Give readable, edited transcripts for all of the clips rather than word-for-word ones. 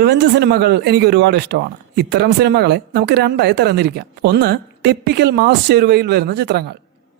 Revenge സിനിമകൾ എനിക്ക് ഒരുപാട് ഇഷ്ടമാണ്. ഇത്തരം സിനിമകളെ നമുക്ക് രണ്ടായി തരംതിരിക്കാം. ഒന്ന്, ടിപ്പിക്കൽ മാസ് ചേരുവയിൽ വരുന്ന ചിത്രങ്ങൾ.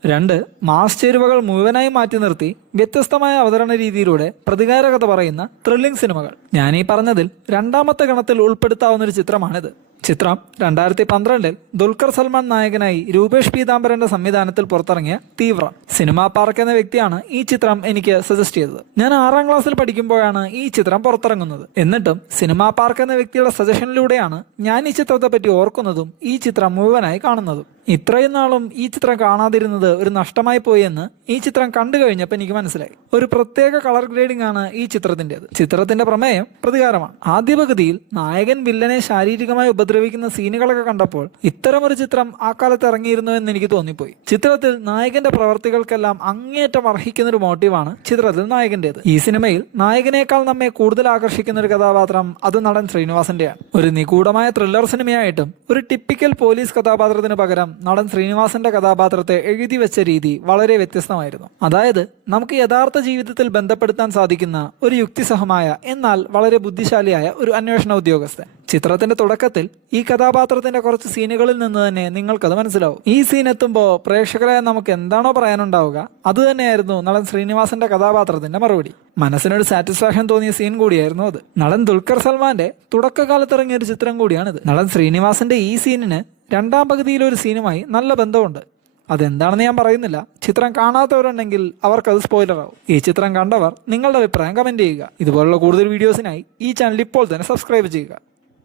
രണ്ട്, മാസ് ചേരുവകൾ മുഴുവനായി മാറ്റി നിർത്തി വ്യത്യസ്തമായ അവതരണ രീതിയിലൂടെ പ്രതികാര കഥ പറയുന്ന ത്രില്ലിംഗ് സിനിമകൾ. ഞാനീ പറഞ്ഞതിൽ രണ്ടാമത്തെ ഗണത്തിൽ ഉൾപ്പെടുത്താവുന്ന ഒരു ചിത്രമാണിത്. ചിത്രം 2012 ദുൽഖർ സൽമാൻ നായകനായി രൂപേഷ് പീതാംബരന്റെ സംവിധാനത്തിൽ പുറത്തിറങ്ങിയ തീവ്രം. സിനിമാ പാർക്ക് എന്ന വ്യക്തിയാണ് ഈ ചിത്രം എനിക്ക് സജസ്റ്റ് ചെയ്തത്. ഞാൻ 6ാം ക്ലാസ്സിൽ പഠിക്കുമ്പോഴാണ് ഈ ചിത്രം പുറത്തിറങ്ങുന്നത്. എന്നിട്ടും സിനിമാ പാർക്ക് എന്ന വ്യക്തിയുടെ സജഷനിലൂടെയാണ് ഞാൻ ഈ ചിത്രത്തെ പറ്റി ഓർക്കുന്നതും ഈ ചിത്രം മുഴുവനായി കാണുന്നതും. ഇത്രയും നാളും ഈ ചിത്രം കാണാതിരുന്നത് ഒരു നഷ്ടമായി പോയി എന്ന് ഈ ചിത്രം കണ്ടു കഴിഞ്ഞപ്പോൾ എനിക്ക് മനസ്സിലായി. ഒരു പ്രത്യേക കളർ ഗ്രേഡിംഗ് ആണ് ഈ ചിത്രത്തിൻ്റെത്. ചിത്രത്തിന്റെ പ്രമേയം പ്രതികാരമാണ്. ആദ്യ പകുതിയിൽ നായകൻ വില്ലനെ ശാരീരികമായി ഉപദ്രവിക്കുന്ന സീനുകളൊക്കെ കണ്ടപ്പോൾ ഇത്തരമൊരു ചിത്രം ആ കാലത്ത് ഇറങ്ങിയിരുന്നു എന്ന് എനിക്ക് തോന്നിപ്പോയി. ചിത്രത്തിൽ നായകന്റെ പ്രവർത്തികൾക്കെല്ലാം അങ്ങേയറ്റം അർഹിക്കുന്ന ഒരു മോട്ടീവാണ് ചിത്രത്തിൽ നായകന്റേത്. ഈ സിനിമയിൽ നായകനേക്കാൾ നമ്മെ കൂടുതൽ ആകർഷിക്കുന്ന ഒരു കഥാപാത്രം അത് നടൻ ശ്രീനിവാസന്റെയാണ്. ഒരു നിഗൂഢമായ ത്രില്ലർ സിനിമയായിട്ടും ഒരു ടിപ്പിക്കൽ പോലീസ് കഥാപാത്രത്തിന് പകരം നടൻ ശ്രീനിവാസന്റെ കഥാപാത്രത്തെ എഴുതി വെച്ച രീതി വളരെ വ്യത്യസ്തമായിരുന്നു. അതായത് നമുക്ക് യഥാർത്ഥ ജീവിതത്തിൽ ബന്ധപ്പെടുത്താൻ സാധിക്കുന്ന ഒരു യുക്തിസഹമായ എന്നാൽ വളരെ ബുദ്ധിശാലിയായ ഒരു അന്വേഷണ ഉദ്യോഗസ്ഥൻ. ചിത്രത്തിന്റെ തുടക്കത്തിൽ ഈ കഥാപാത്രത്തിന്റെ കുറച്ച് സീനുകളിൽ നിന്ന് തന്നെ നിങ്ങൾക്കത് മനസ്സിലാവും. ഈ സീൻ എത്തുമ്പോൾ പ്രേക്ഷകരായ നമുക്ക് എന്താണോ പറയാനുണ്ടാവുക അത് തന്നെയായിരുന്നു നടൻ ശ്രീനിവാസന്റെ കഥാപാത്രത്തിന്റെ മറുപടി. മനസ്സിനൊരു സാറ്റിസ്ഫാക്ഷൻ തോന്നിയ സീൻ കൂടിയായിരുന്നു അത്. നടൻ ദുൽഖർ സൽമാന്റെ തുടക്കകാലത്ത് ഇറങ്ങിയ ഒരു ചിത്രം കൂടിയാണിത്. നടൻ ശ്രീനിവാസന്റെ ഈ സീനിന് രണ്ടാം പകുതിയിലെ ഒരു സീനുമായി നല്ല ബന്ധമുണ്ട്. അതെന്താണെന്ന് ഞാൻ പറയുന്നില്ല. ചിത്രം കാണാത്തവരുണ്ടെങ്കിൽ അവർക്കത് സ്പോയിലറാവും. ഈ ചിത്രം കണ്ടവർ നിങ്ങളുടെ അഭിപ്രായം കമന്റ് ചെയ്യുക. ഇതുപോലുള്ള കൂടുതൽ വീഡിയോസിനായി ഈ ചാനൽ ഇപ്പോൾ തന്നെ സബ്സ്ക്രൈബ് ചെയ്യുക.